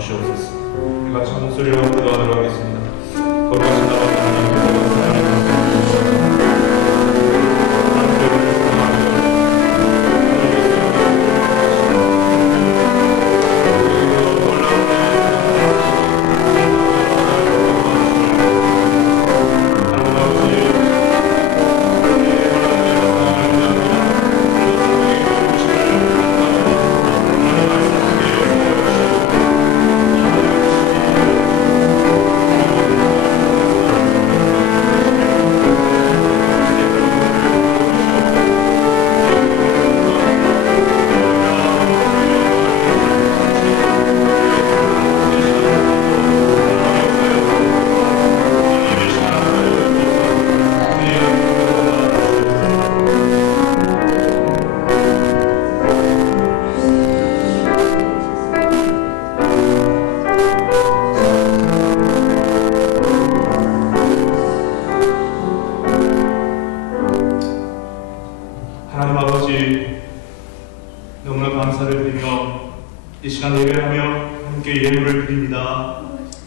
주시옵소서. 우리 같이 한 목소리로 기도하도록 하겠습니다. 거룩하신 아버지 하나님, 너무나 감사를 드리며 이 시간 예배하며 함께 예물을 드립니다.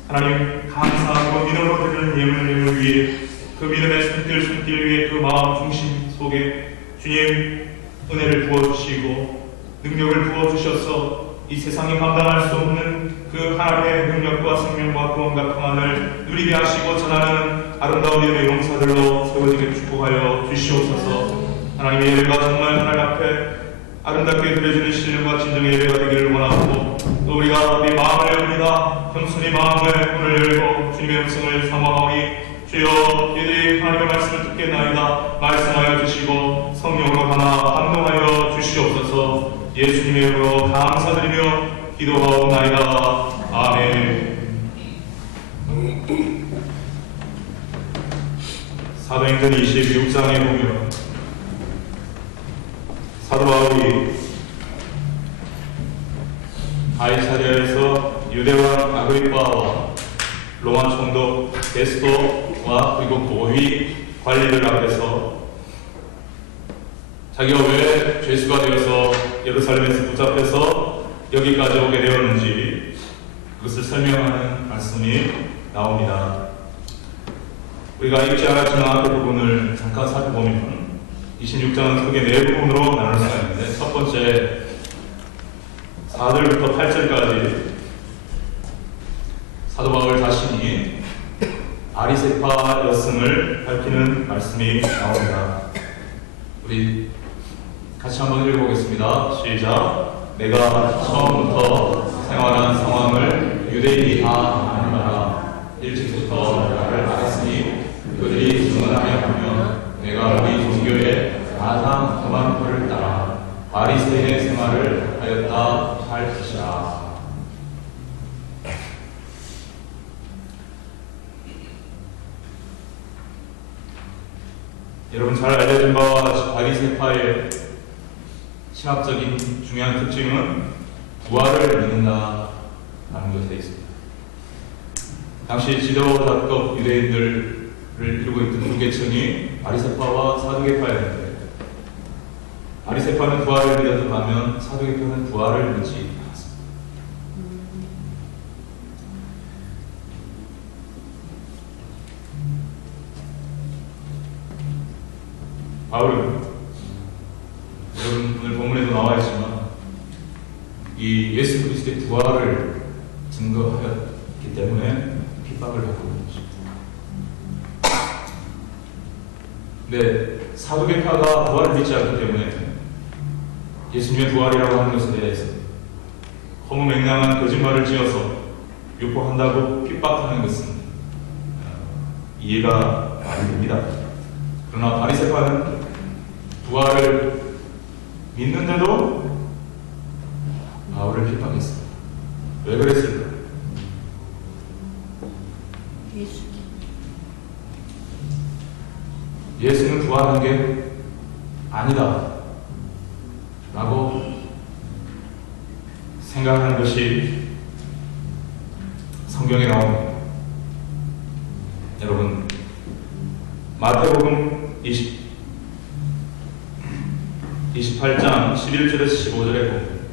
하나님, 감사하고 믿음으로 드리는 예물을 위해 그 믿음의 손길 위에 그 마음 중심 속에 주님 은혜를 부어주시고 능력을 부어주셔서 이 세상이 감당할 수 없는 그 하나님의 능력과 생명과 구원과 평안을 누리게 하시고 전하는 아름다운 예배 용사들로 세워지게 축복하여 주시옵소서. 하나님의 예배가 정말 하나님 앞에 아름답게 드려지는 신령과 진정의 예배가 되기를 원하고, 또 우리가 네 마음을 엽니다. 겸손히 마음을 문을 열고 주님의 음성을 사모하오니 주여 이들이 하나님의 말씀을 듣겠나이다. 말씀하여 주시고 성령으로 하나 감동하여 주시옵소서. 예수님의 이름으로 감사드리며 기도하옵나이다. 아멘. 사도행전 26장에 보면 사도 바울이 가이사랴에서 유대왕 아그리빠와 로마 총독 베스토와 그리고 고위 관리들 앞에서 자기가 왜 죄수가 되어서 예루살렘에서 붙잡혀서 여기까지 오게 되었는지 그것을 설명하는 말씀이 나옵니다. 우리가 읽지 않았지만 앞의 부분을 잠깐 살펴보면 26장은 크게 네 부분으로 나눌 수가 있는데, 첫 번째 4절부터 8절까지 사도 바울 자신이 아리세파였음을 밝히는 말씀이 나옵니다. 우리 같이 한번 읽어보겠습니다. 시작. 내가 처음부터 생활한 상황을 유대인이 다 아니라 일찍부터 나를 알았으니 그들이 증언하며 보면 내가 우리 종교의 가장 험한 꼴을 따라 바리새인의 생활을 하였다 할 것이라. 여러분 잘 알려진 바와 같이 바리새파의 신학적인 중요한 특징은 부활을 믿는다라는 것에 있습니다. 당시 지도자급 유대인들을 이루고 있던 두 계층이 바리새파와 사두개파였는데, 바리새파는 부활을 믿었다 하면 사두개파는 부활을 믿지 않았습니다. 바울은 여러분 오늘 본문에도 나와 있지만 이 예수 그리스도의 부활을 증거하였기 때문에 핍박을 받고 있는 것입니다. 근데 사두개파가 부활을 믿지 않기 때문에 예수님의 부활이라고 하는 것에 대해서 허무맹랑한 거짓말을 지어서 유포한다고 핍박하는 것은 이해가 안 됩니다. 그러나 바리새파는 부활을 믿는데도 바울을 핍박했습니다. 왜 그랬을까? 예수는 부활한 게 아니다 라고 생각하는 것이 성경에 나옵니다. 여러분, 마태복음 28장 11절에서 15절에 보면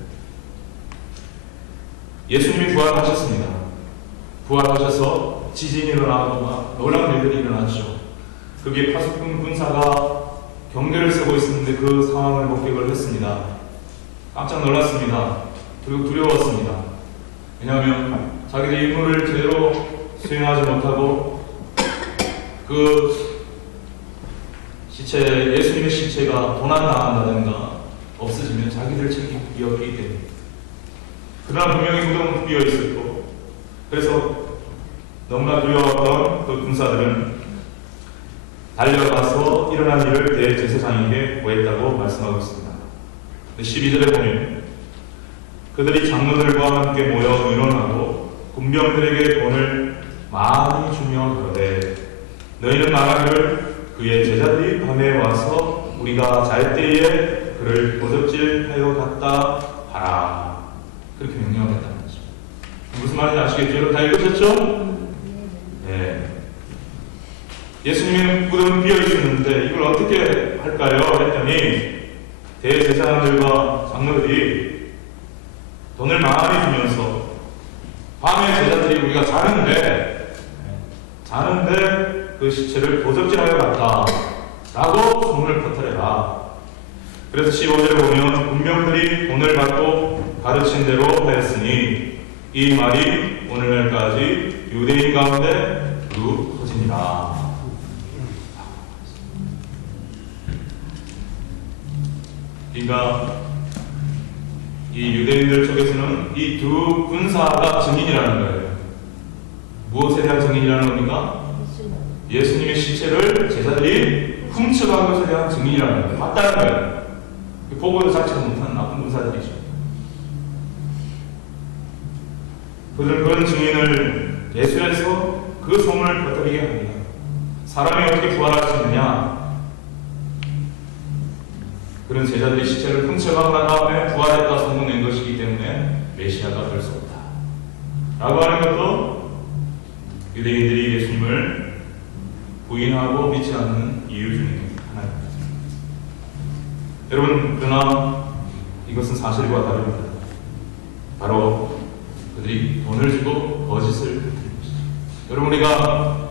예수님이 부활하셨습니다. 부활하셔서 지진이 일어나고 막 놀라운 일들이 일어났죠. 거기에 파수꾼 군사가 경계를 세고 있었는데 그 상황을 목격을 했습니다. 깜짝 놀랐습니다. 그리고 두려웠습니다. 왜냐하면 자기들이 임무를 제대로 수행하지 못하고 그 시체, 예수님의 시체가 도난당한다든가 없어지면 자기들 책임이었기 때문에. 그러나 분명히 무덤은 비어 있었고, 그래서 너무나 두려웠던 그 군사들은 달려가서 일어난 일을 대제사장에게 고했다고 말씀하고 있습니다. 12절에 보면 그들이 장로들과 함께 모여 의논하고 군병들에게 돈을 많이 주며 그러되 너희는 말하기를 그의 제자들이 밤에 와서 우리가 잘 때에 그를 도적질하여 갔다 하라. 그렇게 명령하겠다는 거죠. 무슨 말인지 아시겠죠? 여러분 다 읽으셨죠? 네. 예수님의 무덤은 비어 있었는데 이걸 어떻게 할까요? 했더니 대제사장들과 장로들이 돈을 많이 주면서 밤에 제자들이 우리가 자는데 그 시체를 도적질하여 갔다 라고 소문을 퍼뜨려라. 그래서 15절에 보면 군병들이 돈을 받고 가르친 대로 하였으니 이 말이 오늘날까지 유대인 가운데 두루 퍼지니라. 그러니까 이 유대인들 쪽에서는 이 두 군사가 증인이라는 거예요. 무엇에 대한 증인이라는 겁니까? 예수님의 시체를 제자들이 훔쳐간 것에 대한 증인이라는 거예요. 맞다는 거예요. 보고도 자체도 못하는 나쁜 군사들이죠. 그들은 그런 증인을 예수에서 그 소문을 퍼뜨리게 합니다. 사람이 어떻게 부활할 수 있느냐? 그런 제자들이 시체를 훔쳐가고 난 다음에 부활했다 소문낸 것이기 때문에 메시아가 될 수 없다 라고 하는 것도 유대인들이 예수님을 부인하고 믿지 않는 이유 중에 하나입니다. 여러분, 그러나 이것은 사실과 다릅니다. 바로 그들이 돈을 주고 거짓을 드린 것이죠. 여러분, 우리가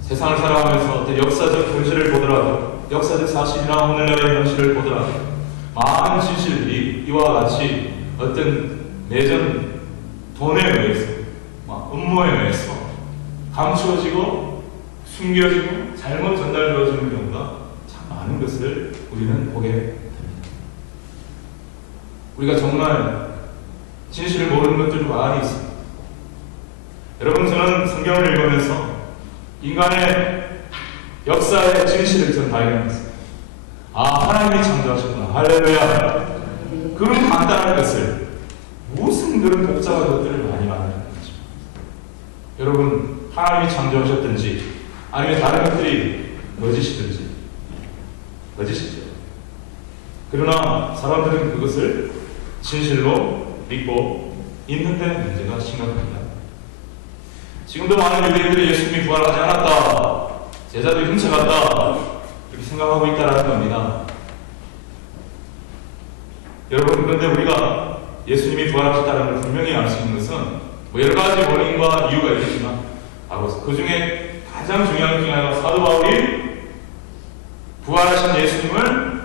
세상을 살아가면서 어떤 역사적 현실을 보더라도, 역사적 사실이나 오늘날의 현실을 보더라도 많은 진실들이 이와 같이 어떤 내전 돈에 의해서, 음모에 의해서 감추어지고 숨겨지고 잘못 전달되어지는 경우가 참 많은 것을 우리는 보게 됩니다. 우리가 정말 진실을 모르는 것들이 많이 있습니다. 여러분, 저는 성경을 읽으면서 인간의 역사의 진실을 전 발견했어요. 하나님이 창조하셨구나. 할렐루야. 그런 간단한 것을 무슨 그런 복잡한 것들을 많이 만드는 거죠. 여러분, 하나님이 창조하셨든지 아니면 다른 것들이 거짓이든지 거짓이죠. 그러나 사람들은 그것을 진실로 믿고 있는데 문제가 심각합니다. 지금도 많은 유대인들이 예수님이 부활하지 않았다, 제자들이 훔쳐갔다 이렇게 생각하고 있다는 겁니다. 여러분, 그런데 우리가 예수님이 부활하셨다는 걸 분명히 알 수 있는 것은 여러 가지 원인과 이유가 있겠지만 바로 그 중에 가장 중요한 것 중에 하나가 사도 바울이 부활하신 예수님을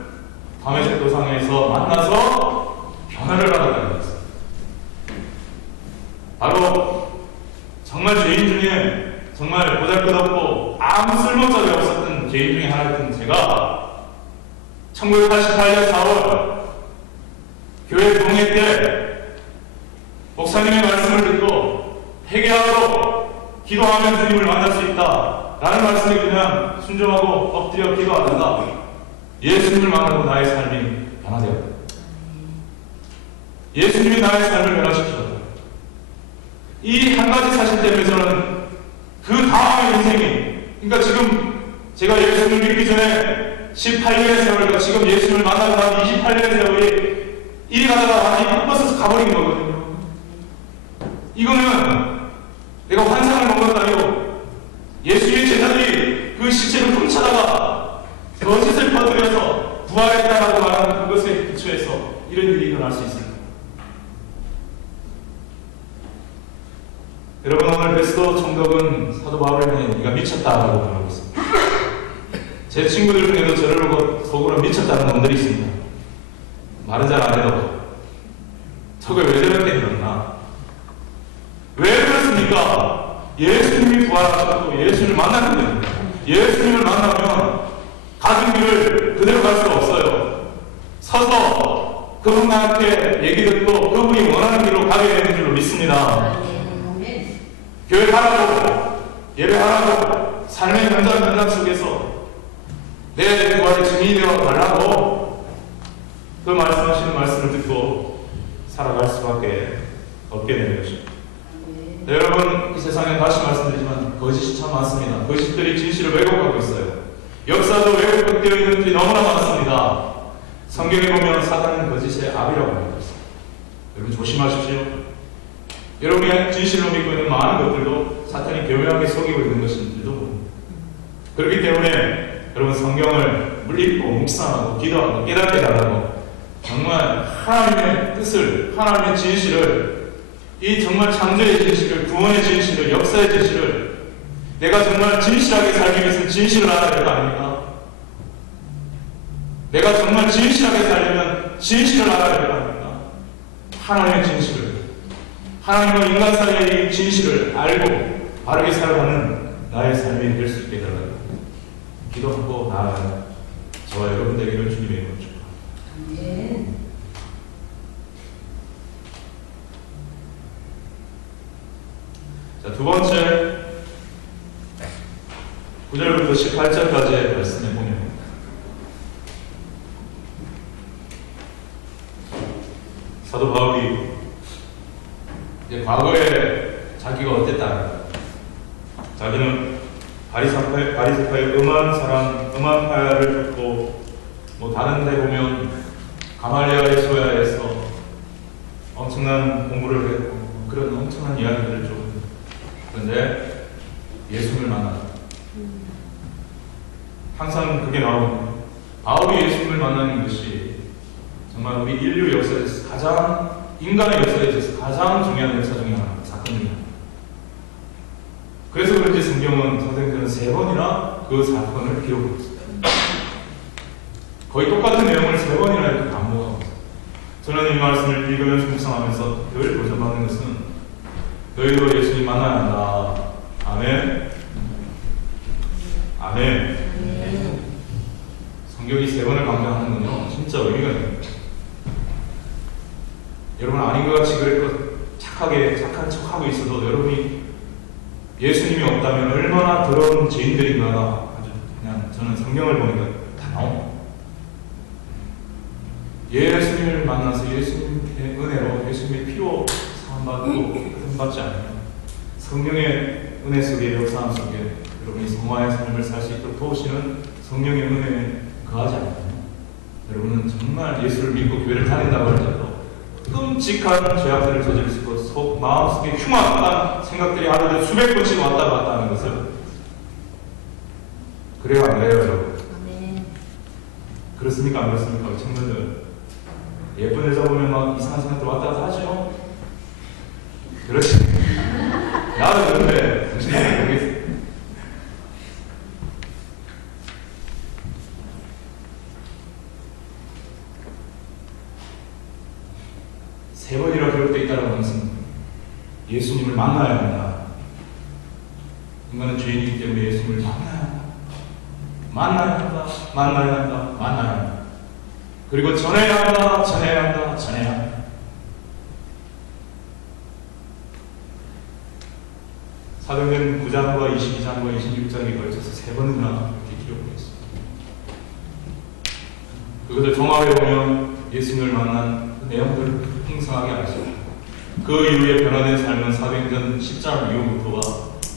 담에색 도상에서 만나서 변화를 받았다는 것입니다. 바로 정말 죄인 중에 정말 보잘것없고 아무 쓸모짝이 없었던 죄인 중에 하나였던 제가 1988년 4월 교회 동예 때 목사님의 말씀을 듣고 회개하고 기도하면 주님을 만날 수 있다 라는 말씀에 그냥 순종하고 엎드려 기도하다가 예수님을 만나고 나의 삶이 변화되었다. 예수님이 나의 삶을 변화시키셨다. 이 한 가지 사실 때문에 저는 그 다음의 인생이, 그러니까 지금 제가 예수님을 믿기 전에 18년의 세월과 지금 예수님을 만나고 난 28년의 세월이 이리 가다가 완전히 헛벗어서 가버린 거거든요. 이거는 내가 환상을 본 것도 아니고 예수의 제자들이 그 시체를 훔쳐다가 거짓을 퍼뜨려서 부활했다라고 말하는 그것에 기초해서 이런 일이 일어날 수 있습니다. 여러분, 오늘 베스도 총독은 사도 바울을 향해 네가 미쳤다라고 말하고 있습니다. 제 친구들 중에도 저를 보고 속으로 미쳤다는 놈들이 있습니다. 말은 잘 안 해도 저걸 왜 저렇게 들었나? 왜 그렇습니까? 예수님이 부활하셨고 예수님을 만났는데 예수님을 만나면 가진 길을 그대로 갈 수 없어요. 서서 그분한테 얘기 듣고 그분이 원하는 길로 가게 되는 줄로 믿습니다. 교회 가라고, 예배하라고, 삶의 현장 속에서 내 부활의 증인이 되어 달라고 그 말씀하시는 말씀을 듣고 살아갈 수밖에 없게 되는 것입니다. 네, 여러분, 이 세상에 다시 말씀드리지만 거짓이 참 많습니다. 거짓들이 진실을 왜곡하고 있어요. 역사도 왜곡되어 있는 것들이 너무나 많습니다. 성경에 보면 사단은 거짓의 압이라고 말하고 있습니다. 여러분 조심하십시오. 여러분이 진실로 믿고 있는 많은 것들도 사탄이 교묘하게 속이고 있는 것인지도 모릅니다. 그렇기 때문에 여러분 성경을 읽고 묵상하고 기도하고 깨닫게 달라고 정말 하나님의 뜻을, 하나님의 진실을, 이 정말 창조의 진실을, 구원의 진실을, 역사의 진실을 내가 정말 진실하게 살기 위해서는 진실을 알아야 될 거 아닙니까? 내가 정말 진실하게 살려면 진실을 알아야 될 거 아닙니까? 하나님의 진실을, 하나님과 인간 사이의 이 진실을 알고 바르게 살아가는 나의 삶이 될 수 있게 달라고 기도하고 나아가는 저와 여러분들에게는 주님의 이름으로 축복합니다. 자, 두 번째 9절부터 18절까지의 말씀에 보면 사도 바울이 이제 과거에 자기가 어땠다. 자기는 바리새파의 음한 사람, 음한 파야를 듣고 뭐 다른 데 보면 가말리아의 소야에서 엄청난 공부를 했고 그런 엄청난 이야기들을 좀 그런데 예수님을 만났다. 항상 그게 나옵니다. 바울이 예수님을 만나는 것이 정말 우리 인류 역사에서 가장 인간의 역사에 있어서 가장 중요한 역사 중에 하나, 사건 중에 하나. 그래서 그런지 성경은 선생님들은 3번이나 그 사건을 기록하고 있습니다. 거의 똑같은 내용을 3번이나 이렇게 반복하고 있습니다. 저는 이 말씀을 읽으면서 묵상하면서 늘 도전받는 것은 너희도 예수님 만나야 한다. 아멘. 아멘. 성경이 3번을 강조하는 건요, 진짜 의미가 있습니다. 여러분 아닌 것 같이 그랬고 착한 척하고 있어도 여러분이 예수님이 없다면 얼마나 더러운 죄인들인가가 아주 그냥 저는 성경을 보니까 다 나옵니다. 예수님을 만나서 예수님의 은혜로 예수님의 피로 사함받고 구원받지 않으면 성령의 은혜 속에 역사함 속에 여러분이 성화의 삶을 살 수 있도록 도우시는 성령의 은혜에 거하지 않으면 여러분은 정말 예수를 믿고 교회를 다닌다고 할지라도 끔찍한 죄악들을 저지를 수 있고 마음속에 흉악한 생각들이 하루에 수백 번씩 왔다 갔다 하는 것을 그래요 안 그래요 여러분? 네. 그렇습니까 안 그렇습니까? 우리 청년들 예쁜 여자 보면 막 이상한 생각들 왔다 갔다 하죠? 그렇지. 나도 그런데 당신은 모르겠어. 세 번이나 기록되어 있다는 것은 예수님을 만나야 한다. 인간은 죄인이기 때문에 예수님을 만나야 한다. 만나야 한다. 만나야 한다. 만나야 한다. 그리고 전해야 한다. 전해야 한다. 전해야 한다. 사도행전 9장과 22장과 26장에 걸쳐서 세 번이나 이렇게 기록되어 있습니다. 그것을 종합해 보면 예수님을 만난 그 내용들을 풍성하게 알 수 있습니다. 그 이후에 변화된 삶은 사도행전 10장 이후부터가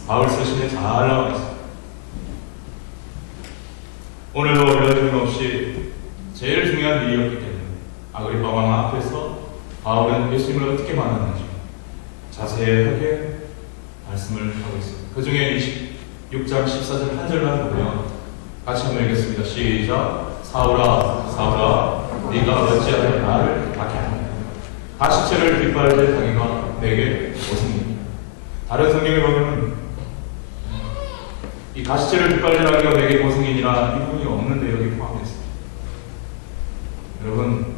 바울 서신에 잘 나와 있습니다. 오늘도 별다름 없이 제일 중요한 일이었기 때문에 아그리파 왕 앞에서 바울은 예수님을 어떻게 만났는지 자세하게 말씀을 하고 있습니다. 그 중에 26장 14절 한 절만 보면 같이 한번 읽겠습니다. 시작. 사울아 사울아 네가 어찌하여 나를 박해하느냐. 가시체를 빗발질 하기가 내게 고생이다. 다른 성경에 보면 이 가시체를 뒷발질하기가 되게 고승이니라 이 부분이 없는데 여기 포함됐습니다. 여러분,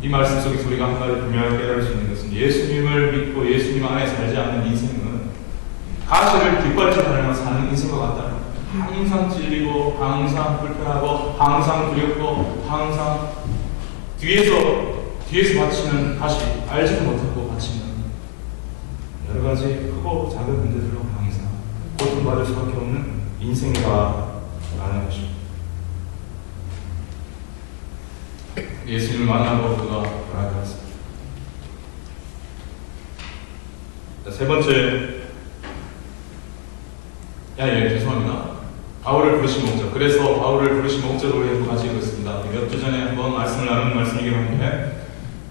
이 말씀 속에서 우리가 한 가지 분명하게 깨달을 수 있는 것은 예수님을 믿고 예수님 안에 살지 않는 인생은 가시를 뒷발질하며 사는 인생과 같다는 거예요. 항상 찔리고 항상 불편하고 항상 두렵고 항상 뒤에서 받치는 가시, 알지도 못하고 받치는 여러 가지 크고 작은 문제들로 항상 고통받을 수밖에 없는 인생이다라는 것입니다. 예수님을 만나고 그가 뭐라고 했습니다. 세 번째, 죄송합니다. 바울을 부르신 목적. 그래서 바울을 부르신 목적을 우리 같이 읽었습니다. 몇 주 전에 한번 말씀을 나누는 말씀이긴 한데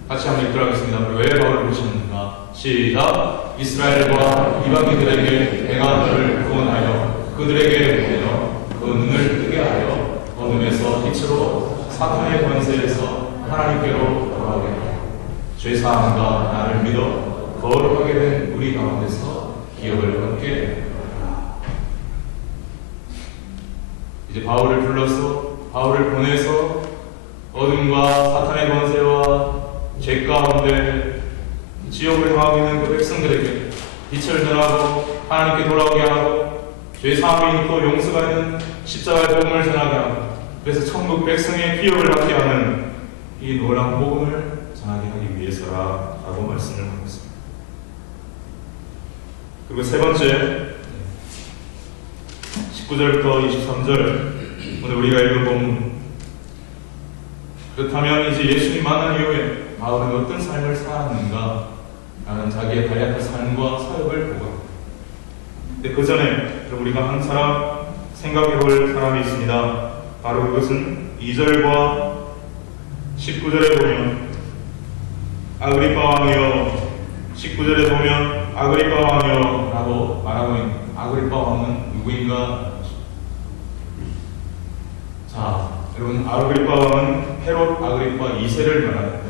같이 한번 읽도록 하겠습니다. 왜 바울을 부르셨는가? 시작! 이스라엘과 이방인들에게 내가 너를 구원하여 그들에게 보내어 그 눈을 뜨게 하여 어둠에서 빛으로 사탄의 권세에서 하나님께로 돌아오게 하여 죄사함과 나를 믿어 거룩하게 된 우리 가운데서 기업을 얻게 하라. 이제 바울을 보내서 어둠과 사탄의 권세와 죄 가운데 지옥을 향하고 있는 그 백성들에게 빛을 전하고 하나님께 돌아오게 하고 죄사함이 있고 용서가 있는 십자가의 복음을 전하게 하고 그래서 천국 백성의 기업을 받게 하는 이 놀라운 복음을 전하게 하기 위해서라고 말씀을 하고 있습니다. 그리고 세 번째 19절부터 23절 오늘 우리가 읽은 본문. 그렇다면 이제 예수님 만난 이후에 바울은 어떤 삶을 살았는가 라는 자기의 간략한 삶과 사역을 보고 근데 그 전에 우리가 한 사람 생각해 볼 사람이 있습니다. 바로 그것은 2절과 19절에 보면 아그리파 왕이여 19절에 보면 아그리파 왕이여 라고 말하고 있는 아그리파 왕은 누구인가? 자, 여러분 아그리파 왕은 헤롯 아그리파 2세를 말하는데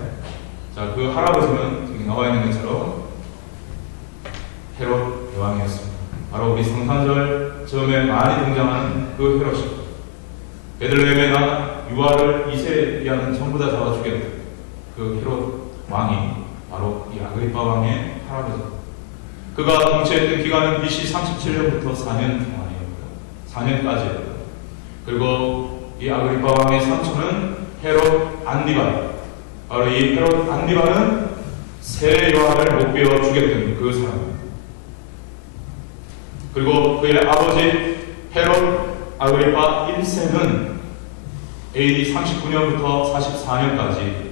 자, 그 할아버지는 여기 나와 있는 것처럼 헤롯 왕이었습니다. 바로 우리 성탄절 처음에 많이 등장하는 그 헤롯입니다. 베들레헴에 난 유아를 2세이하는 전부 다 잡아 죽였던 그 헤롯 왕이 바로 이 아그리파 왕의 할아버지입니다. 그가 통치했던 기간은 BC 37년부터 4년 동안이었고 4년까지였고 그리고 이 아그리파 왕의 삼촌은 헤롯 안디바 바로 이 헤롯 안디바는 세례 요한을 못 배워 죽였던 그 사람입니다. 그리고 그의 아버지 헤롯 아그리파 1세는 AD 39년부터 44년까지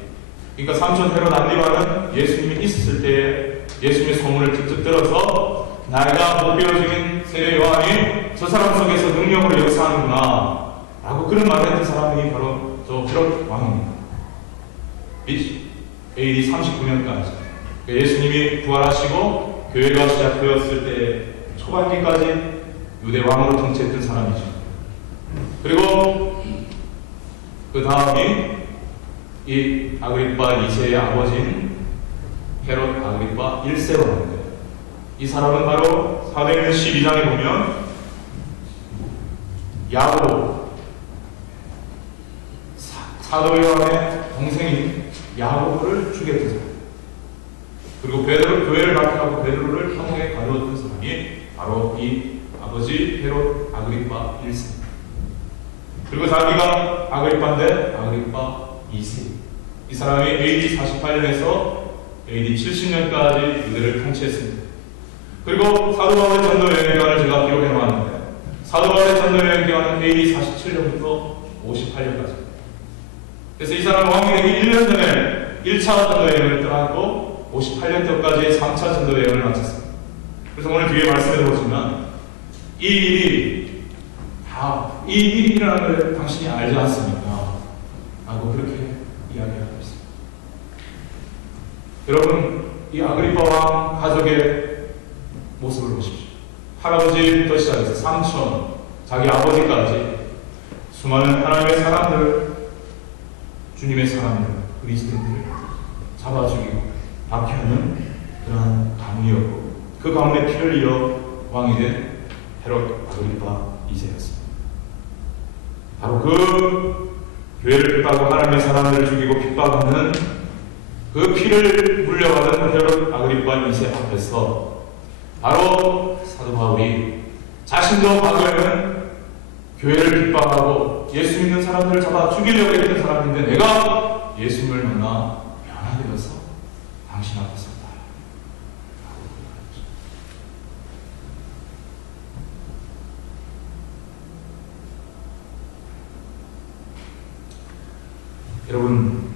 그러니까 삼촌 헤롯 안디바는 예수님이 있었을 때에 예수님의 소문을 직접 들어서 내가 못 배워 죽인 세례 요한이 저 사람 속에서 능력으로 역사하는구나 라고 그런 말을 했던 사람이 바로 저 헤롯 왕입니다. AD 39년까지 예수님이 부활하시고 교회가 시작되었을 때 초반기까지 유대 왕으로 통치했던 사람이죠. 그리고 그 다음이 이 아그리파 2세의 아버지인 헤롯 아그리파 1세 왕인데 이 사람은 바로 사도행전 12장에 보면 야고보 사도 요한의 동생인 야고보를 죽였던 사람 그리고 베드로 교회를 박해하고 베드로를 감옥에 가두었던 사람이 바로 이 아버지 헤롯 아그리파 1세 그리고 자기가 아그리파인데 아그리파 2세 이 사람이 AD 48년에서 AD 70년까지 유대를 통치했습니다. 그리고 사도 바울의 전도 여행 기간을 제가 기록해 놓았는데 사도 바울의 전도 여행 기간은 AD 47년부터 58년까지 그래서 이 사람 왕이 되기 1년 전에 1차 전도 여행을 떠났고 58년도까지 3차 전도 여행을 마쳤습니다. 그래서 오늘 뒤에 말씀해 보시면 이 일이 이 일이라는 걸 당신이 알지 않습니까? 라고 그렇게 이야기하고 있습니다. 여러분 이 아그리파 왕 가족의 모습을 보십시오. 할아버지부터 시작해서 삼촌, 자기 아버지까지 수많은 하나님의 사람들 주님의 사람들, 그리스도인들을 잡아 죽이고 박해하는 그러한 가문이었고 그 가문의 피를 이어 왕이 된 헤롯 아그리파 2세였습니다. 바로 그 교회를 핍박하고 하나님의 사람들을 죽이고 핍박하는 그 피를 물려받은 헤롯 아그리파 2세 앞에서 바로 사도 바울이 자신도 과거에는 교회를 핍박하고 예수 믿는 사람들을 잡아 죽이려고 했던 사람인데 내가 예수님을 만나 변화되어서 당신 앞에 섰다. 여러분,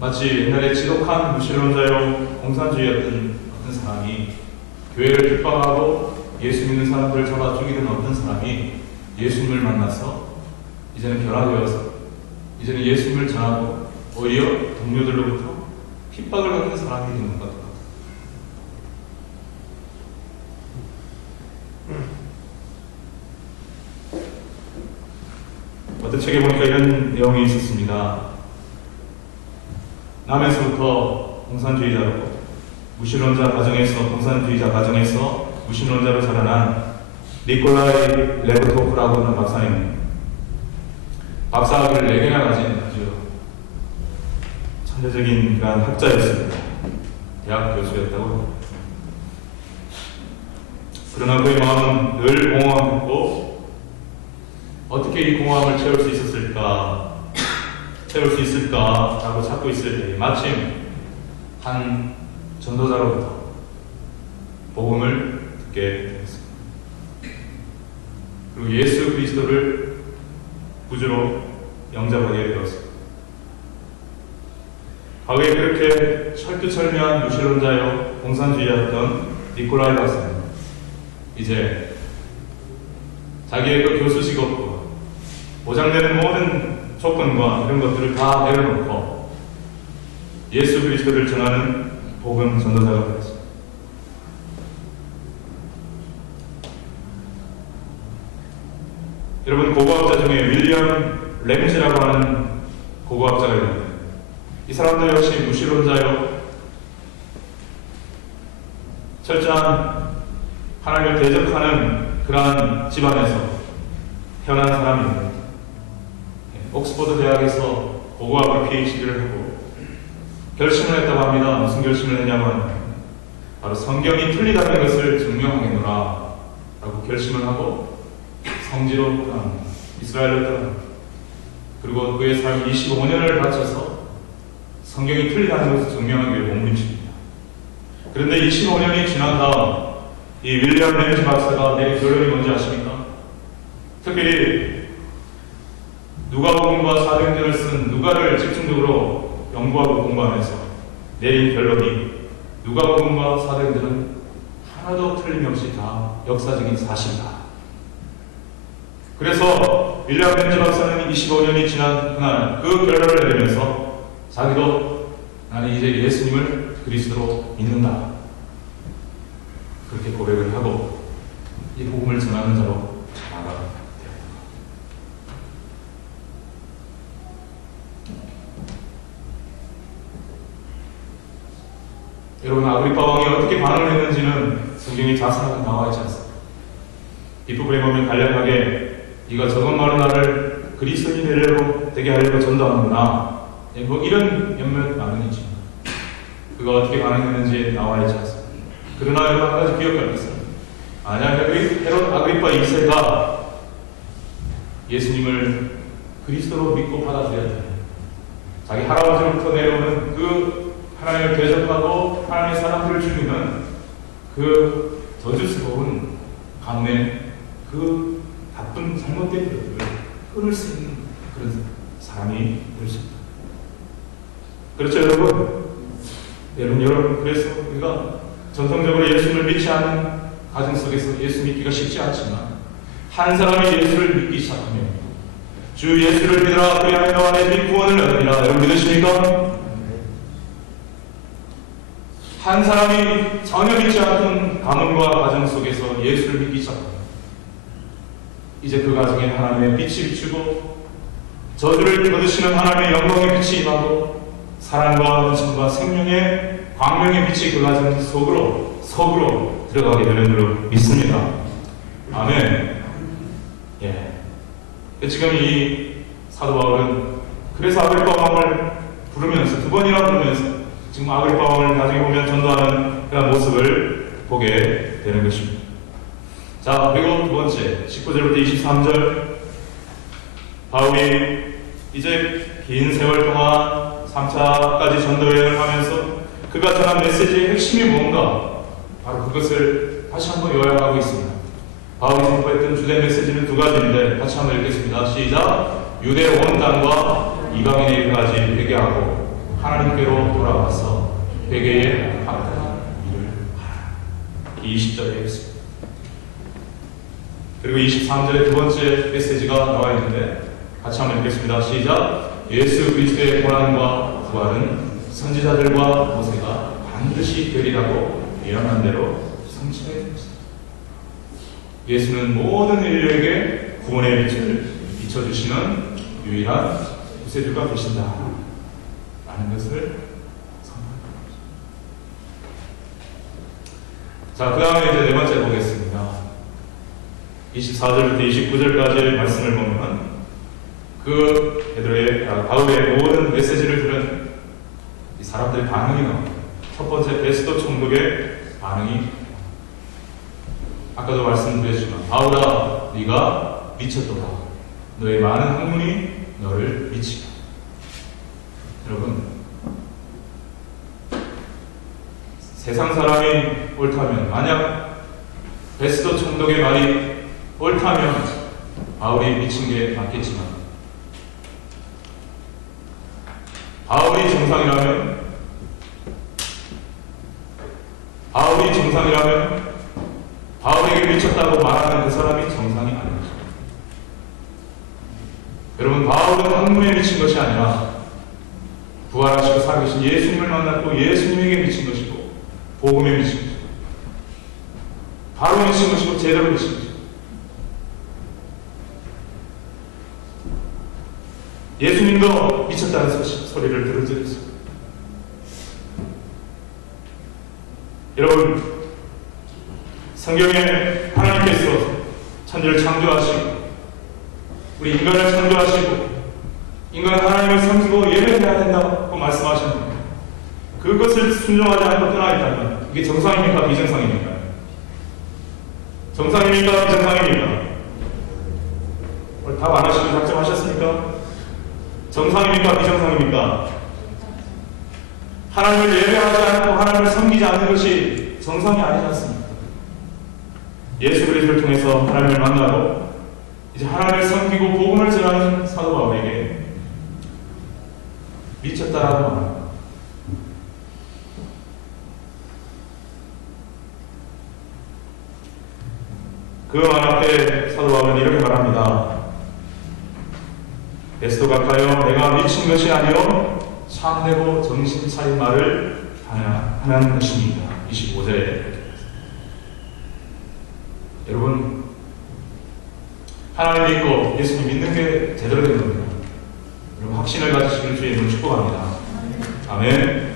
마치 옛날에 지독한 무신론자요 공산주의였던 어떤 사람이 교회를 핍박하고 예수 믿는 사람들을 잡아 죽이던 어떤 사람이 예수님을 만나서 이제는 변화되어서 이제는 예수님을 전하고 오히려 동료들로부터 핍박을 받는 사람이 되는 것 같아요. 어떤 책에 보니까 이런 내용이 있었습니다. 남에서부터 공산주의자로 무신론자 가정에서 공산주의자 가정에서 무신론자로 자라난 니콜라이 레브토프라고 하는 박사님, 박사학위를 4개나 가진 아주 천재적인 그런 학자였습니다. 대학 교수였다고 합니다. 그러나 그의 마음은 늘 공허했고 어떻게 이 공허함을 채울 수 있을까라고 찾고 있을 때 마침 한 전도자로부터 복음을 듣게 되었습니다. 그리고 예수 그리스도를 구주로 영접하게 되었습니다. 과거에 그렇게 철두철미한 무신론자요 공산주의였던 니콜라이 박사는 이제 자기의 그 교수 직업과 보장되는 모든 조건과 이런 것들을 다 내려놓고 예수 그리스도를 전하는 복음 전도자가 되었습니다. 여러분, 고고학자 중에 윌리엄 램지라고 하는 고고학자가 있는데 이 사람도 역시 무신론자요 철저한 하나님을 대적하는 그러한 집안에서 태어난 사람입니다. 옥스퍼드 대학에서 고고학을 PhD를 하고 결심을 했다고 합니다. 무슨 결심을 했냐면 바로 성경이 틀리다는 것을 증명하겠노라 라고 결심을 하고 성지로 떠납니다. 이스라엘로 떠납니다. 그리고 그의 삶 25년을 바쳐서 성경이 틀리다는 것을 증명하기 위해 몸부림칩니다. 그런데 25년이 지난 다음 이 윌리엄 램지 박사가 내린 결론이 뭔지 아십니까? 특별히 누가복음과 사도행전을 쓴 누가를 집중적으로 연구하고 공부하면서 내린 결론이 누가복음과 사도행전은 하나도 틀림없이 다 역사적인 사실이다. 그래서 윌리엄 램지 박사는 25년이 지난 그날 그 결론을 내리면서 자기도 나는 이제 예수님을 그리스도로 믿는다. 그렇게 고백을 하고 이 복음을 전하는 자로 나아가 되었다. 여러분, 아그리파 왕이 어떻게 반응을 했는지는 성경에 자세하게 나와 있지 않습니다. 뒷부분에 보면 간략하게 네가 저것 말은 나를 그리스도인이 되게 하려고 전도하는구나. 뭐 이런 몇몇 말은 있지만 그가 어떻게 반응했는지 나와 있지 않습니다. 그러나 여러분, 한 가지 기억해야겠어요. 만약 헤롯 아그리파 2세가 예수님을 그리스도로 믿고 받아들였다면 자기 할아버지로부터 내려오는 그 하나님을 대적하고 하나님의 사람들을 죽이는 그 저주스러운 가문의 그 나쁜 잘못된 것들을 끊을 수 있는 그런 사람이 될 수 있다. 그렇죠, 여러분? 여러분, 그래서 우리가 전통적으로 예수를 믿지 않는 가정 속에서 예수 믿기가 쉽지 않지만 한 사람이 예수를 믿기 시작하면 주 예수를 믿으라 그리하면 너와 내 집이 구원을 얻으리라. 여러분 믿으십니까? 한 사람이 전혀 믿지 않던 가문과 가정 속에서 예수를 믿기 시작합니다. 이제 그 가정에 하나님의 빛이 비추고 저주를 거두시는 하나님의 영광의 빛이 임하고 사랑과 헌신과 생명의 광명의 빛이 그 가정 속으로 들어가게 되는 줄로 믿습니다. 아멘. 예. 지금 이 사도 바울은 그래서 아그리파 왕을 부르면서 두 번이나 부르면서 지금 아그리파 왕을 나중에 보면 전도하는 그런 모습을 보게 되는 것입니다. 자, 그리고 두 번째 19절부터 23절 바울이 이제 긴 세월 동안 3차까지 전도여행을 하면서 그가 전한 메시지의 핵심이 뭔가 바로 그것을 다시 한번 요약하고 있습니다. 바울이 선포했던 주된 메시지는 두 가지인데 같이 한번 읽겠습니다. 시작. 유대 온 땅과 이방인의 일까지 회개하고 하나님께로 돌아와서 회개에 합당한 일을 하라. 20절에 있습니다. 그리고 23절에 두 번째 메시지가 나와 있는데 같이 한번 읽겠습니다. 시작. 예수 그리스도의 고난과 부활은 선지자들과 모세가 반드시 되리라고 예언한 대로 성취되어 있습니다. 예수는 모든 인류에게 구원의 빛을 비춰주시는 유일한 구세주가 되신다 라는 것을 선포합니다. 자, 그 다음에 이제 네 번째 보겠습니다. 24절부터 29절까지의 말씀을 보면 그 바울의 모든 메시지를 들은 이 사람들의 반응이 나옵니다. 첫 번째 베스도 총독의 반응이 아까도 말씀드렸지만 바울아 네가 미쳤도다. 너의 많은 학문이 너를 미치다. 여러분 세상 사람이 옳다면 만약 베스도 총독의 말이 옳다면 바울이 미친 게 맞겠지만 바울이 정상이라면 바울에게 미쳤다고 말하는 그 사람이 정상이 아닙니다. 여러분 바울은 학문에 미친 것이 아니라 부활하시고 살아계신 예수님을 만났고 예수님에게 미친 것이고 복음에 미친 것이고 바로 미친 것이고 제대로 미친 것이고 예수님도 미쳤다는 소리를 들으셨습니다. 여러분 성경에 하나님께서 천지를 창조하시고 우리 인간을 창조하시고 인간은 하나님을 섬기고 예배해야 된다고 말씀하셨는데 그것을 순종하지 않고 떠나있다면 이게 정상입니까? 비정상입니까? 정상입니까? 비정상입니까? 답 안 하시고 작정하셨습니까? 정상입니까? 비정상입니까? 하나님을 예배하지 않고 하나님을 섬기지 않는 것이 정상이 아니지 않습니까? 예수 그리스도를 통해서 하나님을 만나고 이제 하나님을 섬기고 복음을 전하는 사도 바울에게 미쳤다라고 말합니다. 그 말 앞에 사도 바울은 이렇게 말합니다. 베스도 각하여 내가 미친 것이 아니요 참되고 정신 차린 말을 하는 것입니다. 25절에 여러분 하나님 믿고 예수님 믿는 게 제대로 된 겁니다. 여러분 확신을 가지시길 주의 이름으로 축복합니다. 아멘.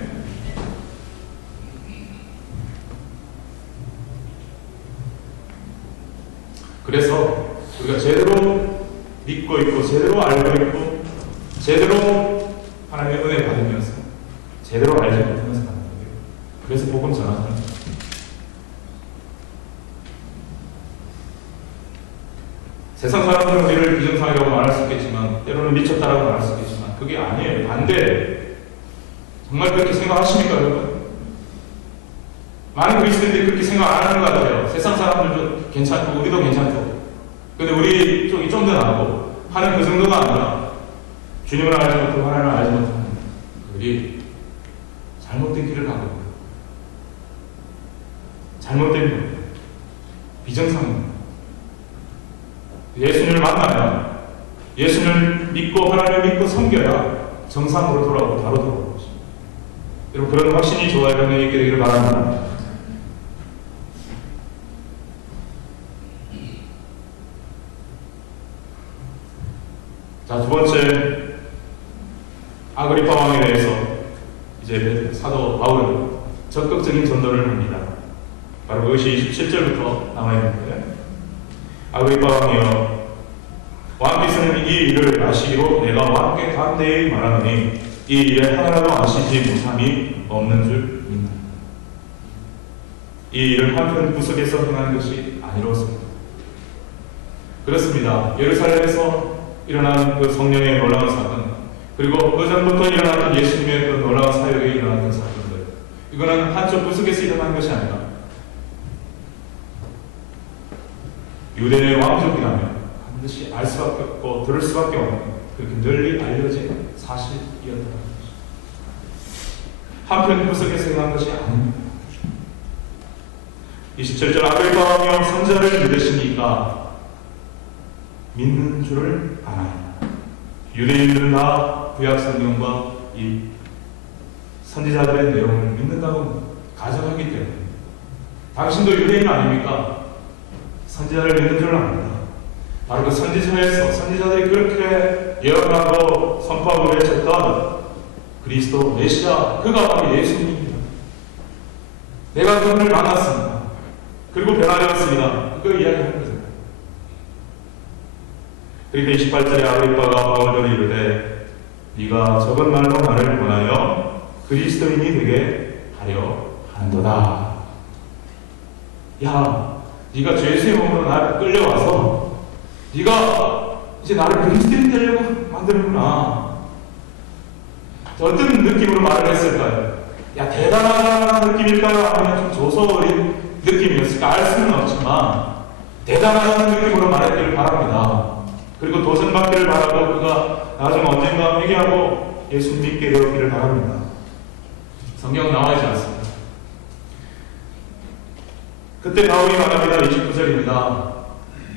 그래서 우리가 제대로 믿고 있고 제대로 알고 있고 제대로 하나님의 은혜 받으면서 제대로 알지 못하면서 가는 거예요. 그래서 복음 전하는 거예요. 세상 사람들은 우리를 비정상이라고 말할 수 있겠지만 때로는 미쳤다라고 말할 수 있겠지만 그게 아니에요. 반대. 정말 그렇게 생각하십니까 여러분? 많은 그리스도인들이 그렇게 생각 안 하는 것 같아요. 세상 사람들도 괜찮고 우리도 괜찮고 근데 우리 쪽이 좀 더 낫고 하는 그 정도가 아니라 주님을 알지 못하고 하나님을 알지 못하는 그들이 잘못된 길을 가고 있는 잘못된 길 비정상입니다. 예수님을 만나야 예수님을 믿고 하나님을 믿고 섬겨야 정상으로 돌아오고 바로 돌아오는 것입니다. 여러분 그런 확신이 좋아요. 그런 얘기 되기를 바랍니다. 자, 두 번째 아그리파 왕에 대해서 사도 바울은 적극적인 전도를 합니다. 바로 그것이 27절부터 나와 있는데, 아그리빠 왕이여, 왕께서는 이 일을 아시기로 내가 왕께 담대히 말하노니 이 일에 하나라도 아시지 못함이 없는 줄 믿는다. 이 일을 한편 구석에서 행한 것이 아니로웠습니다. 그렇습니다. 예루살렘에서 일어난 그 성령의 놀라운 사건, 그리고 그 전부터 일어났던 예수님의 그 놀라운 사역에 일어났던 사건들, 이거는 한쪽 구석에서 일어난 것이 아니라 유대의 왕족이라면 반드시 알 수밖에 없고 들을 수밖에 없는, 그렇게 널리 알려진 사실이었다는 것입니다. 한편 구석에서 일어난 것이 아닙니다. 27절 아그리빠 왕이여, 선자를 믿으시니까 믿는 줄을 아나이다. 유대인들은 다 구약 성경과 이 선지자들의 내용을 믿는다고 가정하기 때문에, 당신도 유대인 아닙니까? 선지자를 믿는 줄 압니다. 바로 그 선지자들이 그렇게 예언하고 선포하고 외쳤던 그리스도 메시아, 그가 바로 예수님입니다. 내가 그분을 만났습니다. 그리고 변화되었습니다. 그걸 이야기하는 거죠. 그러니까 28절에 아그리빠가 바울을 이르되 네가 적은 말로 나를 권하여 그리스도인이 되게 하려 한도다. 야, 네가 죄수의 몸으로 나를 끌려와서 네가 이제 나를 그리스도인 되려고 만드는구나. 어떤 느낌으로 말을 했을까요? 야, 대단하다는 느낌일까요? 아니면 좀 조소어린 느낌이었을까? 알 수는 없지만 대단하다는 느낌으로 말했기를 바랍니다. 그리고 도전받기를 바라고 그가 나중에 언젠가 회개하고 예수 믿게 되었기를 바랍니다. 성경은 나와 있지 않습니다. 그때 바울이 말합니다. 29절입니다.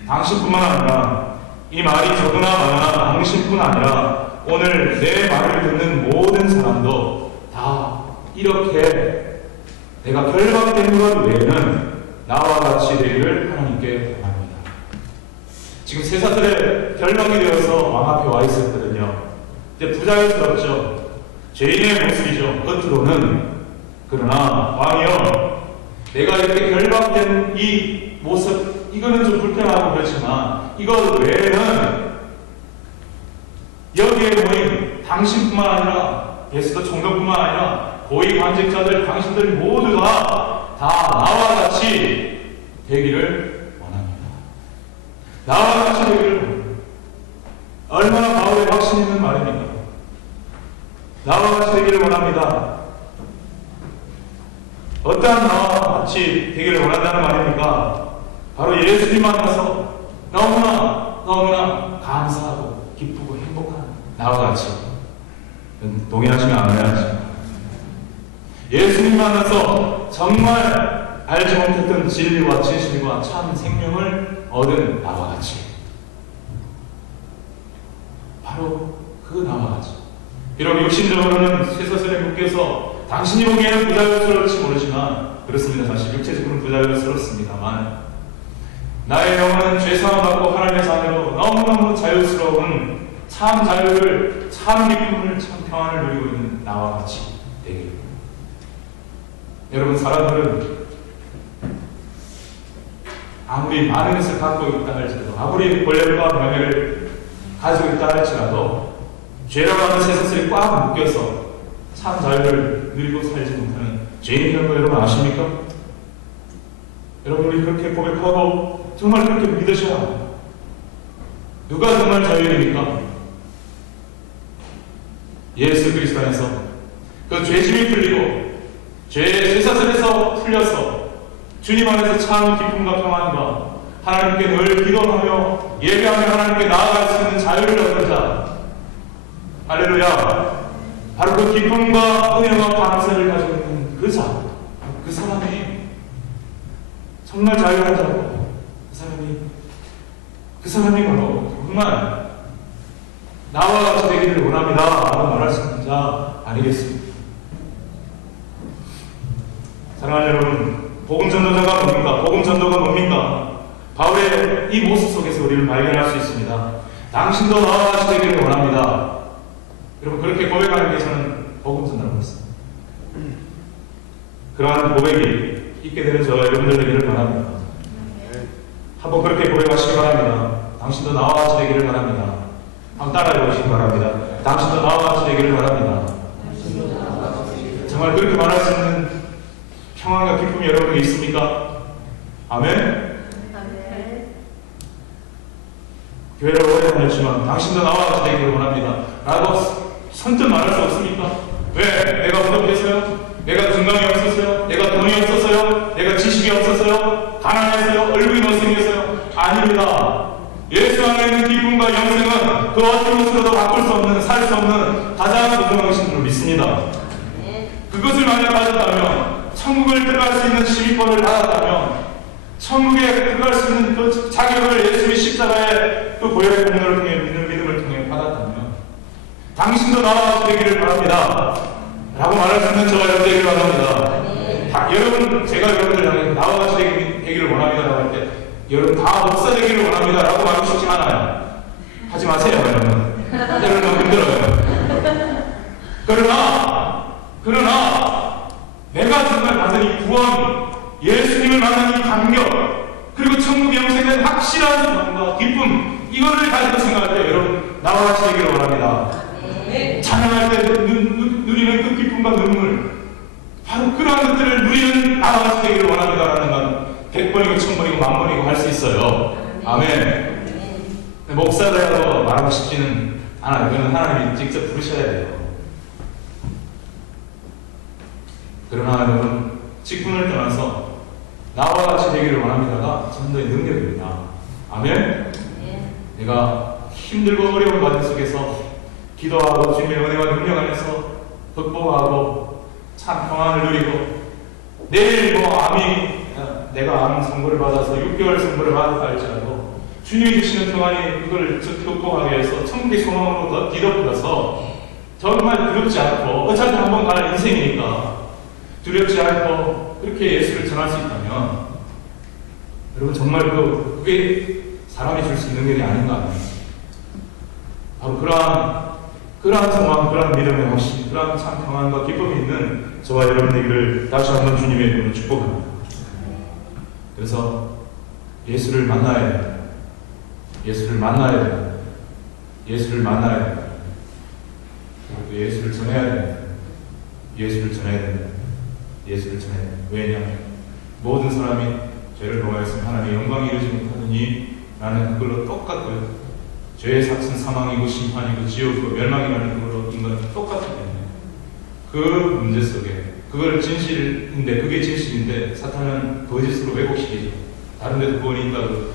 당신뿐만 아니라, 이 말이 적으나 많으나 당신뿐 아니라 오늘 내 말을 듣는 모든 사람도 다 이렇게 내가 결박된 것 외에는 나와 같이 되기를 하나님께 바랍니다. 지금 세사들의 결박이 되어서 왕 앞에 와 있었거든요. 이제 부자연스럽죠. 죄인의 모습이죠. 겉으로는. 그러나 왕이여, 내가 이렇게 결박된 이 모습, 이거는 좀 불편하고 그렇지만 이것 외에는 여기에 모인 당신뿐만 아니라 예수도 총독뿐만 아니라 고위 관직자들, 당신들 모두 다 나와 같이 되기를 원합니다. 나와 같이 되기를 원합니다. 얼마나 바울의 확신 있는 말입니까? 나와 같이 되기를 원합니다. 어떠한 나와 같이 되기를 원한다는 말입니까? 바로 예수님 만나서 너무나 감사하고 기쁘고 행복한 나와 같이. 동의하시면 안 해야지. 예수님 만나서 정말 알지 못했던 진리와 진실과 참 생명을 얻은 나와 같이. 바로 그 나와 같이. 비록 육신적으로는 쇠사슬에 묶여서 당신이 보기에는 부자연스러울지 모르지만, 그렇습니다. 사실 육체적으로는 부자연스럽습니다만, 나의 영혼은 죄사함 받고 하나님의 자녀로 너무너무 자유스러운 참 자유를, 참 기쁨을, 참 평안을 누리고 있는 나와 같이 되길. 여러분, 사람들은 아무리 많은 것을 갖고 있다 할지라도, 아무리 권력과 명예를 가지고 있다 할지라도 죄라고 하는 쇠사슬이 꽉 묶여서 참 자유를 누리고 살지 못하는 죄인이라는 거 여러분 아십니까? 여러분이 그렇게 고백하고 정말 그렇게 믿으셔야 합니다. 누가 정말 자유입니까? 예수 그리스도 안에서 그 죄짐이 풀리고 죄의 쇠사슬에서 풀려서 주님 안에서 참 기쁨과 평안과 하나님께 늘 기도하며 예배하며 하나님께 나아갈 수 있는 자유를 얻는 자, 할렐루야. 바로 그 기쁨과 은혜와 감사를 가지고 있는 그 자, 그 사람이 정말 자유한 자고, 그 사람이 바로 정말 나와 같이 되기를 원합니다 라고 말할 수 있는 자 아니겠습니까? 사랑하는 여러분, 복음 전도자가 뭡니까? 복음 전도가 뭡니까? 바울의 이 모습 속에서 우리를 발견할 수 있습니다. 당신도 나와 같이 되기를 원합니다. 여러분, 그렇게 고백하는 게 저는 복음 전도라고 했습니다. 그러한 고백이 있게 되는 저와 여러분들 되기를 바랍니다. 한번 그렇게 고백하시기 바랍니다. 당신도 나와 같이 되기를 바랍니다. 한번 따라해 보시기 바랍니다. 당신도 나와 같이 되기를 바랍니다. 정말 그렇게 말할 수 있는 평안과 기쁨이 여러분에게 있습니까? 아멘? 교회를 오래 다녔지만 당신도 나와 같이 되기를 원합니다. 라고 선뜻 말할 수 없습니까? 왜? 내가 부족해서요? 내가 건강이 없어서요? 내가 돈이 없어서요? 내가 지식이 없어서요? 가난해서요? 얼굴이 못생겨서요? 아닙니다. 예수 안에 있는 기쁨과 영생은 그 어떤 것으로도 바꿀 수 없는, 살 수 없는 가장 소중한 것인 줄 믿습니다. 그것을 만약 가졌다면, 천국을 들어갈 수 있는 시민권을 받았다면, 천국에 들어갈 수 있는 그 자격을 예수의 십자가의 그 보혈의 공로를 통해 믿는 믿음을 통해 받았다면, 당신도 나와 같이 되기를 바랍니다. 라고 말할 수 있는 저와 여러분 되기를 바랍니다. 여러분, 제가 여러분들 향해 나와 같이 되기를 원합니다. 라고 할 때, 여러분 다 목사 되기를 원합니다. 라고 말하고 싶지 않아요. 하지 마세요, 여러분. 때로는 너무 힘들어요. 그러나, 내가 정말 받은 이 구원, 예수님을 만난 이 감격, 그리고 천국의 영생의 확실한 소망과 기쁨, 이거를 가지고 생각할 때 여러분 나와 같이 되기를 원합니다. 찬양할 때 누리는 그 기쁨과 눈물, 바로 그러한 것들을 누리는 나와 같이 되기를 원합니다라는 건 100번이고 1000번이고 10,000번이고 할 수 있어요. 아멘. 목사라고 말하고 싶지는 않아요. 그건 하나님이 직접 부르셔야 돼요. 그러나 여러분, 직분을 떠나서 나와 같이 되기를 원합니다가 전도의 능력입니다. 아멘. 내가 힘들고 어려운 과정 속에서 기도하고 주님의 은혜와 능력 안에서 극복하고 참 평안을 누리고, 내일 내가 암 선고를 받아서 6개월 선고를 받았다 할지라도 주님이 주시는 평안이 그걸 극복하기 위해서 천국의 소망으로 더 뒤덮여서 정말 두렵지 않고, 어차피 한번 갈 인생이니까 두렵지 않고 그렇게 예수를 전할 수 있다면, 여러분 정말 그게 사람이 줄 수 있는 능력이 아닌가 합니다. 바로 그러한 소망, 그러한 믿음의 확신, 그러한 참 평안과 기쁨이 있는 저와 여러분 되기를 다시 한번 주님의 이름으로 축복합니다. 그래서 예수를 만나야 됩니다. 예수를 만나야 됩니다. 예수를 만나야 됩니다. 그리고 예수를 전해야 됩니다. 예수를 전해야 됩니다. 예수를 전해야 됩니다. 왜냐? 모든 사람이 죄를 범하였으면 하나님의 영광이 이루지 못하더니 나는 그걸로 똑같고요. 죄의 삭은 사망이고 심판이고 지옥이고 멸망이라는 그걸로 인간은 똑같기 때문에 그 문제 속에 그걸 진실인데, 그게 진실인데 사탄은 거짓으로 왜곡시키죠. 다른 데도 구원이 있다고,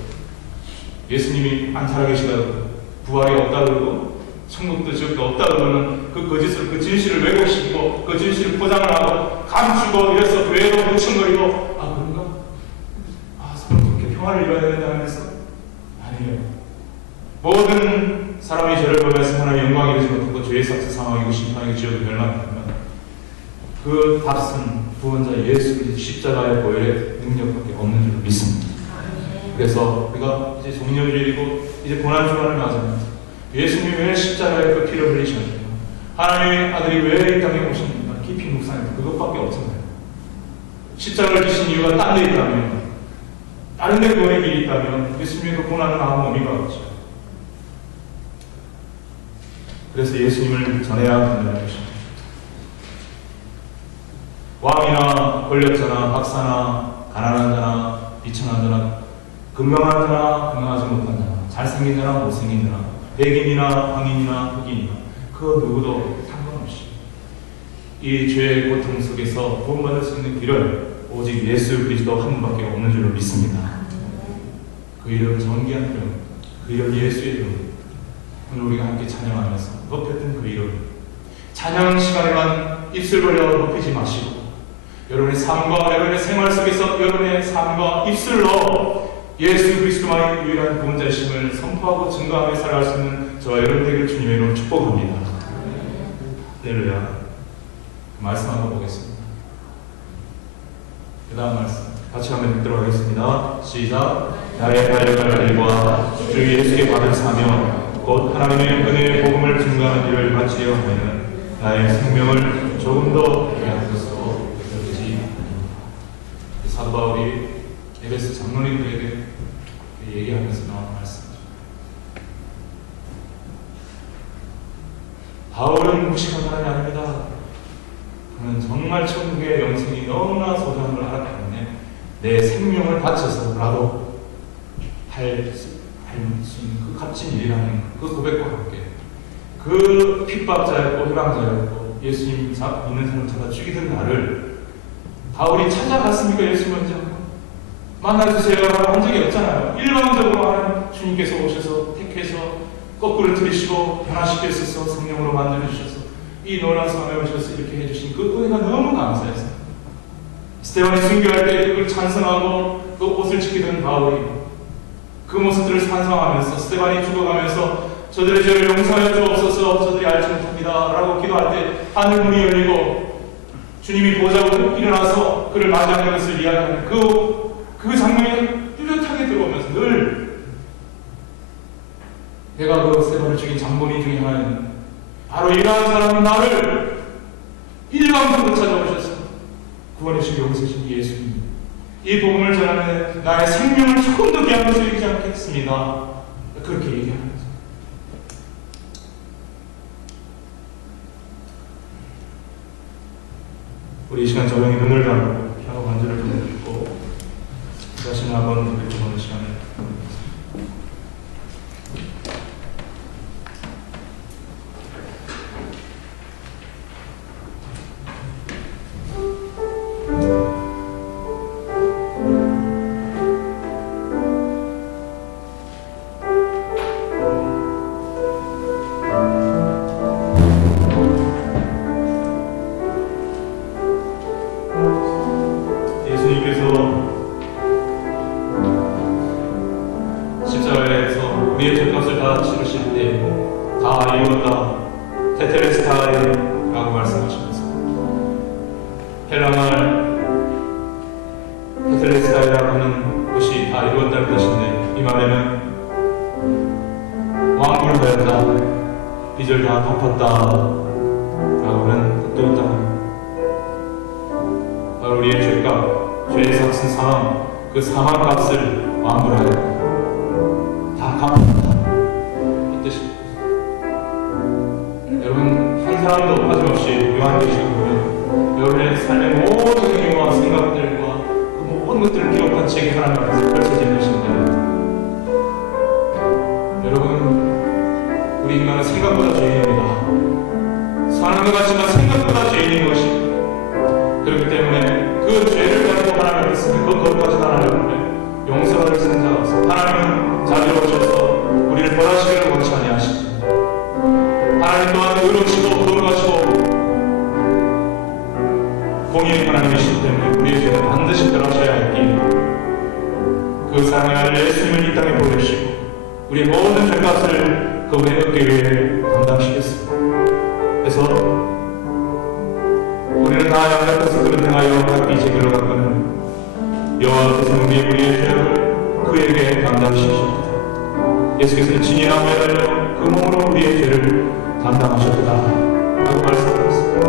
예수님이 안 살아계시다고, 부활이 없다고 그러고 천국도 지옥도 없다고 그러는 그 거짓을, 그 진실을 왜곡시키고 그 진실을 포장을 하고 감추고 이래서 교회도 뭉청거리고, 그런가? 서로 그렇게 평화를 이뤄야 된다 하면서, 아니에요. 모든 사람이 죄를 범해서 하나님의 영광이 이루지 못하고 죄의 삭은 사망이고 심판이고 지옥이 멸망하면 그 답은 구원자 예수 그리스도 십자가의 보혈의 능력밖에 없는 줄 믿습니다. 그래서 우리가 이제 종료주일이고 이제 고난주간을 맞으면서 예수님이 왜 십자가에 그 피를 흘리셨는가, 하나님의 아들이 왜 이 땅에 오셨는가 깊이 묵상해서 그것밖에 없잖아요. 십자가를 지신 이유가 딴 데 있다면, 다른 데 구원의 길이 있다면 예수님의 그 고난은 아무 의미가 없죠. 그래서 예수님을 전해야 한다는 것입니다. 왕이나 권력자나 박사나 가난한 자나 비천한 자나 건강한 자나 건강하지 못한 자나 잘생긴 자나 못생긴 자나 백인이나 황인이나 흑인이나 그 누구도 상관없이 이 죄의 고통 속에서 구원받을 수 있는 길은 오직 예수 그리스도 한 분밖에 없는 줄로 믿습니다. 그 이름 정귀한 이름, 그 이름 예수의 이름, 오늘 우리가 함께 찬양하면서 높였던 그 이름, 찬양 시간에만 입술 벌려 높이지 마시고 여러분의 삶과 여러분의 생활 속에서 여러분의 삶과 입술로 예수 그리스도만의 유일한 구원자이심을 선포하고 증거하며 살아갈 수 있는 저와 여러분 되기를 주님의 이름으로 축복합니다. 할렐루야. 그 말씀 한번 보겠습니다. 그 다음 말씀 같이 한번 읽도록 하겠습니다. 시작. 나의 달려갈 일과 주 예수께 받은 사명 곧 하나님의 은혜의 복음을 증거하는 일을 마치려 하면 나의 생명을 조금도 얘기할 것으로 여기지 아니하리라. 사도 바울이 에베소 장로님들에게 얘기하면서 나온 말씀이죠. 바울은 무식한 사람이 아닙니다. 그는 정말 천국의 영생이 너무나 소중한 걸 알았기 때문에 내 생명을 바쳐서라도 할 수 있는 그 값진 일이라는 그 고백과 함께 그 핍박자였고 희망자였고 예수님 믿는 사람 잡아 죽이던 나를 바울이 찾아갔습니까? 예수 먼저 만나주세요 라고 한 적이 없잖아요. 일방적으로 하나님 주님께서 오셔서 택해서 거꾸로 들이시고 변화시켜주셔서 성령으로 만들어주셔서 이 놀라운 삶에 오셔서 이렇게 해주신 그 은혜가 너무 감사해서 스데반이 순교할 때 그걸 찬성하고 그 옷을 지키던 바울이 그 모습들을 찬송하면서 스데반이 죽어가면서 저들의 죄를 용서하여 주옵소서 저들이 알지 못합니다 라고 기도할 때 하늘 문이 열리고 주님이 보좌로 일어나서 그를 맞이하는 것을 이야기하는 그 장면이 뚜렷하게 들어오면서 늘 내가 그 스데반을 죽인 장본인 중에 하나는 바로 이러한 사람은 나를 일방적으로 찾아오셔서 구원해주시고 용서해주신 예수님 이 복음을 전하는 나의 생명을 조금도 귀한 것을 여기지 않겠습니다. 그렇게 얘기하는 거죠. 우리 이 시간 조용히 눈을 감고 피아노 반주를 보내드리고 자신을 한번 돌이켜보는 시간을 우리의 죄값을 다 치르실 때 다 이루었다 테텔레스타이라고 말씀하시면서 헬라말 테텔레스타이라고 하는 것이 다 이루었다는 뜻인데 이 말에는 완불하였다 빚을 다 갚았다 라고 하는 뜻도 있다. 바로 우리의 죄값 죄의 삭슨 사망 그 사망값을 완불하였다 다 갚았다 이 뜻입니다. 여러분 한 사람도 빠짐없이 요한계시록 보면 여러분의 삶의 모든 행위와 생각들과 그 모든 것들을 기록한 책이 하나님 앞에서 펼쳐진 것인데 여러분 우리 인간은 생각보다 죄인입니다. 사는 것 같지만 생각보다 죄인인 것입니다. 그렇기 때문에 그 죄를 가지고 하나님 앞에 쓰는 그 거룩하신 하나님 용서를 쓰는 자가 없어. 하나님은 자비로우셔서 우리를 벌하시기를 원치 아니하시고 하나님 또한 의로우시고 거룩하시고 공의의 하나님이시기 때문에 우리의 죄는 반드시 벌하셔야 했기에 그 사랑의 아들 예수님을 이 땅에 보내시고 우리의 모든 죄값을 그분의 얻기 위해 감당시켰습니다. 그래서 우리는 다 양옆에서 그를 행하여 각기 제 길로 갔거늘 여호와께서는 우리의 죄를 그에게 감당시키십니다. 예수께서는 진이 나무에 달려 그 몸으로 우리의 죄를 감당하셨다 라고 말씀하셨습니다.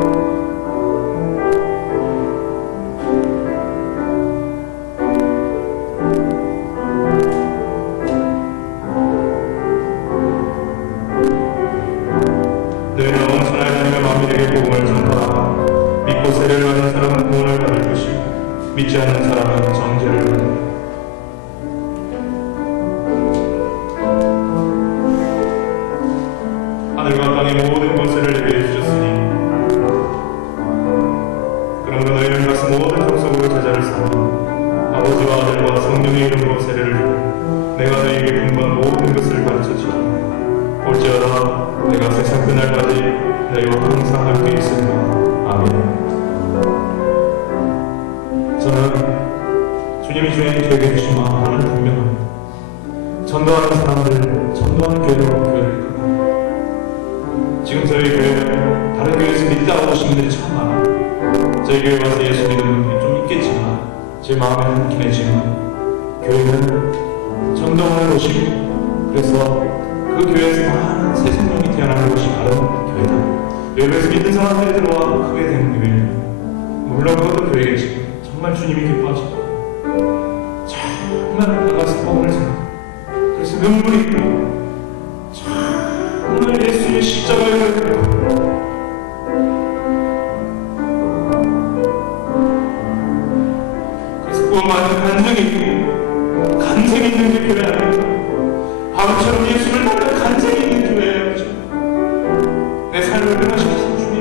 너희는 온 천하에 다니며 만민에게 복음을 전파하라. 믿고 세례를 받은 사람은 구원을 받을 것이고 믿지 않는 사람은 정죄를 받으리라. 하늘과 땅의 모든 권세를 내게 해주셨으니 그러므로 너희는 가서 모든 족속으로 제자를 삼아 아버지와 아들과 성령의 이름으로 세례를 주고 내가 너희에게 분부한 모든 것을 가르쳐주라. 볼지어다 내가 세상 그날까지 너희와 항상 함께 있으리라. 아멘. 저는 주님이 저에게 주신 마음은 분명합니다. 전도하는 사람들, 전도하는 교회로 교회를 가고 지금 저희 교회는 다른 교회에서 믿다고 오신 분들이 참 많아요. 저희 교회 와서 예수 믿는 분들이 좀 있겠지만 제 마음에는 흔쾌 해지만 교회는 전도하는 곳이고 그래서 그 교회에서 많은 새 생명이 태어나는 곳이 바로 교회다. 교회에서 믿는 사람들이 들어와 크게 되는 교회입니다. 물론 그것도 교회겠지만 정말 주님이 기뻐하십니다. 정말 나가서 복음을 전하고, 그래서 눈물이 흐르고 정말 예수의 십자가의 은혜로 그래서 구원받는 간증이 있는 게 교회 아닙니까? 바울처럼 예수를 따르는 간증이 있는 교회예요. 내 삶을 변화시키신 주님,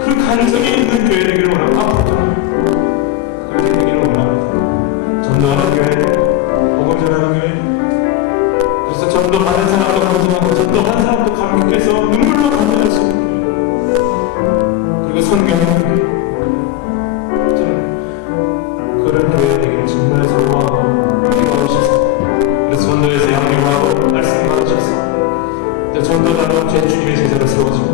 그 간증이 있는 교회 되기를 원하고 앞으로도 그렇게 되기를 원합니다. 전도하는 교회, 복음 전하는 교회, 그래서 전도 받은 사람도 감동하고 전도 받은 사람도 감격해서 눈물로 감동할 수 있는 교회, 그리고 선교하는 교회, 저는 그런 교회 되기를 정말 소망하고 기도하셨습니다. 그래서 전도에서 양육하고 말씀 받으셨습니다. 전도자로 제 주님의 제자로 세워지고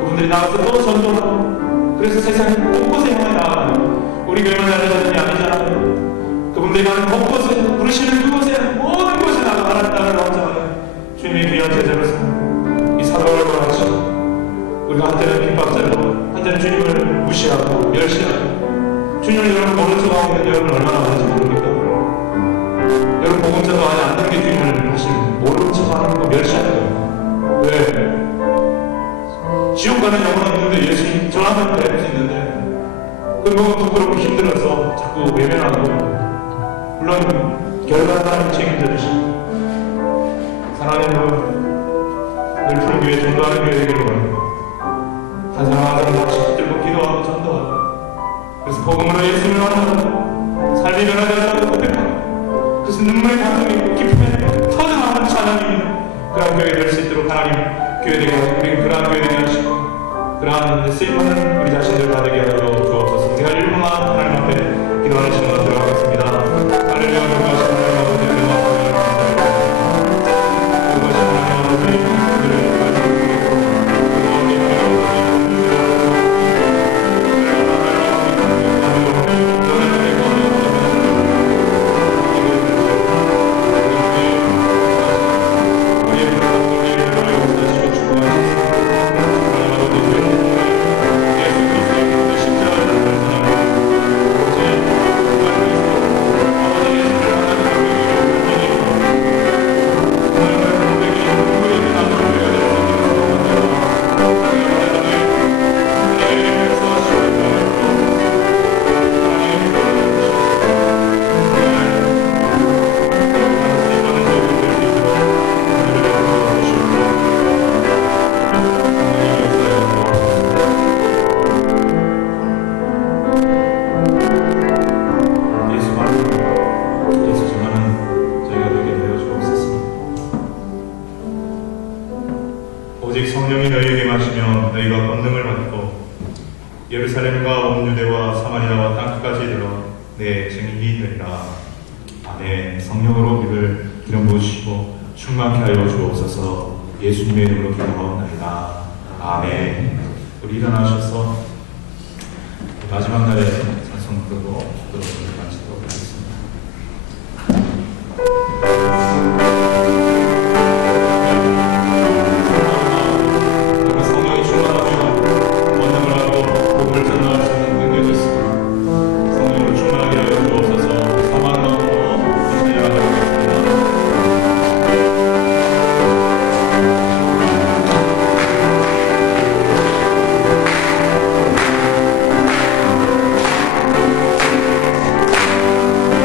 그분들이 나가서 또 전도하고, 그래서 세상 곳곳에 향해 나가요. 우리 교회만 알려졌는 게 아니잖아요. 그분들이 가는 곳곳에, 부르시는 그곳에, 모든 곳에 나가 하나님 나라를 헌장하는 주님의 귀한 제자로서 이 사도를 걸어가시고, 우리가 한때는 핍박자로, 한때는 주님을 무시하고 멸시하고, 주님을 여러분 모른 척하고 있는 여러분 얼마나 많은지 모릅니까? 여러분 복음 전도하지 않는 게 주님을 사실 모른 척하는 거, 멸시하는 거예요. 왜? 지옥 가는 영혼은 있는데 예수님 전하면 될 수 있는데, 그건 부끄럽고 힘들어서 자꾸 외면하고, 물론 결과는 하나님 책임져 주시고, 사랑하는 여러분, 늘 푸른 교회 전도하는 교회 되기를 원합니다. 한 사람 한 사람 같이 붙들고 기도하고 전도하고, 그래서 복음으로 예수님을 만나고 삶이 변하지 않는다고 고백하고, 그래서 눈물의 감동이 기쁨에 터져나오는 찬양입니다. 그러한 교회 될 수 있도록 하나님 교회 되게 하시고, 우리 그러한 교회 되게 하시고, 그러한 쓰임받는 우리 자신들 다 되게 하여 주옵소서. 우리가 1분만 하나님 앞에 기도하는 시간 들어가겠습니다. 할렐루야. 그것이 하나님 아버지의 명함을 감사드립니다. 그것이 하나님 아버지의 은혜를 예루살렘과 온 유대와 사마리아와 땅끝까지 이르러 내 증인이 되리라. 아멘. 성령으로 우리를 기름 부으시고 충만케 하여 주옵소서. 예수님의 이름으로 기도하옵나이다. 아멘. 우리 일어나셔서 마지막 날에 찬송 부르고 기도를 마치도록 하겠습니다. 성령이 충만하면 원능을 하고 복음을 전할 수 있는 능력이 있습니다. 성령으로 충만하게 하여 주옵소서. 사망 마음으로 찬양하도록 하겠습니다. 주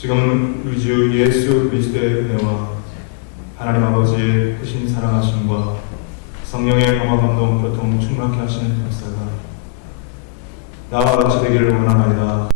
지금 우리 주 예수 그리스도의 은혜와 하나님 아버지의 크신 사랑하심과 성령의 영화 감동 교통 충만케 하시는 역사가 나와 같이 되기를 원하나이다.